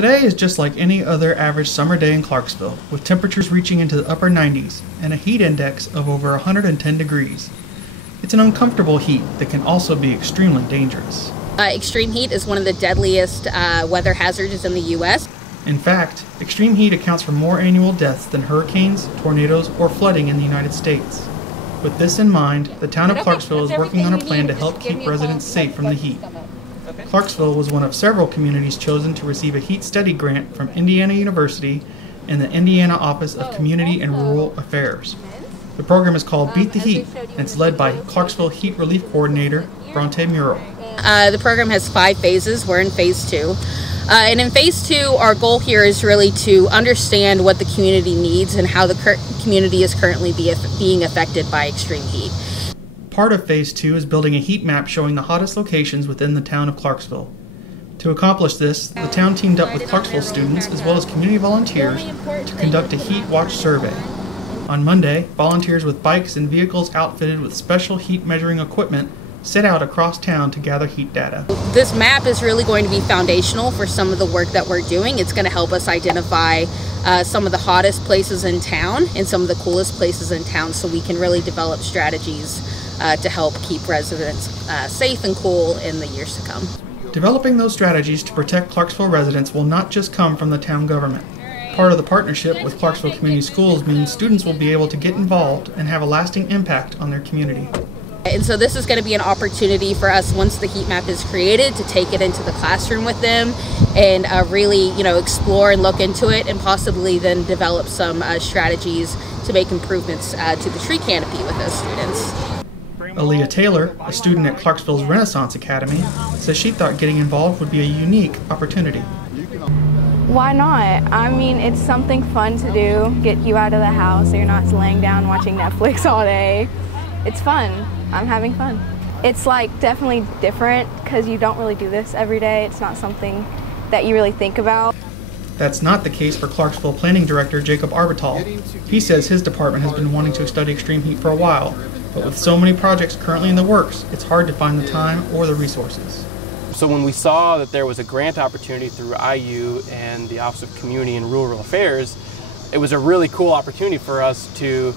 Today is just like any other average summer day in Clarksville, with temperatures reaching into the upper 90s and a heat index of over 110 degrees. It's an uncomfortable heat that can also be extremely dangerous. Extreme heat is one of the deadliest weather hazards in the U.S. In fact, extreme heat accounts for more annual deaths than hurricanes, tornadoes, or flooding in the United States. With this in mind, the town of Clarksville is working on a plan to help keep residents safe from the heat. Clarksville was one of several communities chosen to receive a heat study grant from Indiana University and the Indiana Office of Community and Rural Affairs. The program is called Beat the Heat, and it's led by Clarksville Heat Relief Coordinator Bronte Murrell. The program has 5 phases. We're in phase 2. And in phase 2, our goal here is really to understand what the community needs and how the community is currently being affected by extreme heat. Part of phase 2 is building a heat map showing the hottest locations within the town of Clarksville. To accomplish this, the town teamed up with Clarksville students as well as community volunteers to conduct a heat watch survey. On Monday, volunteers with bikes and vehicles outfitted with special heat measuring equipment set out across town to gather heat data. This map is really going to be foundational for some of the work that we're doing. It's going to help us identify some of the hottest places in town and some of the coolest places in town, so we can really develop strategies to help keep residents safe and cool in the years to come. Developing those strategies to protect Clarksville residents will not just come from the town government. Part of the partnership with Clarksville Community Schools means students will be able to get involved and have a lasting impact on their community. And so this is going to be an opportunity for us, once the heat map is created, to take it into the classroom with them and really, explore and look into it, and possibly then develop some strategies to make improvements to the tree canopy with those students. Aaliyah Taylor, a student at Clarksville's Renaissance Academy, says she thought getting involved would be a unique opportunity. Why not? I mean, it's something fun to do, get you out of the house so you're not laying down watching Netflix all day. It's fun. I'm having fun. It's definitely different because you don't really do this every day. It's not something that you really think about. That's not the case for Clarksville Planning Director Jacob Arbitol. He says his department has been wanting to study extreme heat for a while, but with so many projects currently in the works, it's hard to find the time or the resources. So when we saw that there was a grant opportunity through IU and the Office of Community and Rural Affairs, it was a really cool opportunity for us to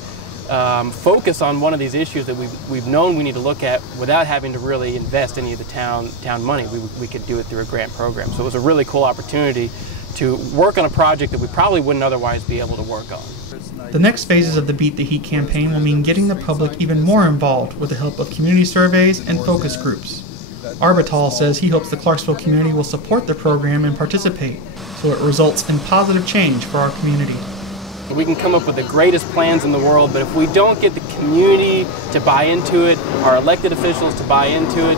focus on one of these issues that we've known we need to look at without having to really invest any of the town money. We could do it through a grant program. So it was a really cool opportunity to work on a project that we probably wouldn't otherwise be able to work on. The next phases of the Beat the Heat campaign will mean getting the public even more involved with the help of community surveys and focus groups. Arbitol says he hopes the Clarksville community will support the program and participate, so it results in positive change for our community. We can come up with the greatest plans in the world, but if we don't get the community to buy into it, our elected officials to buy into it,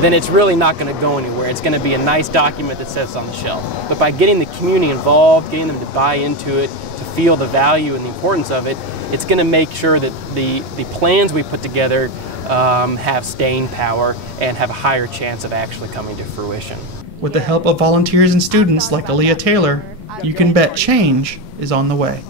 then it's really not going to go anywhere. It's going to be a nice document that sits on the shelf. But by getting the community involved, getting them to buy into it, to feel the value and the importance of it, it's going to make sure that the plans we put together have staying power and have a higher chance of actually coming to fruition. With the help of volunteers and students like Aaliyah Taylor, you can bet change is on the way.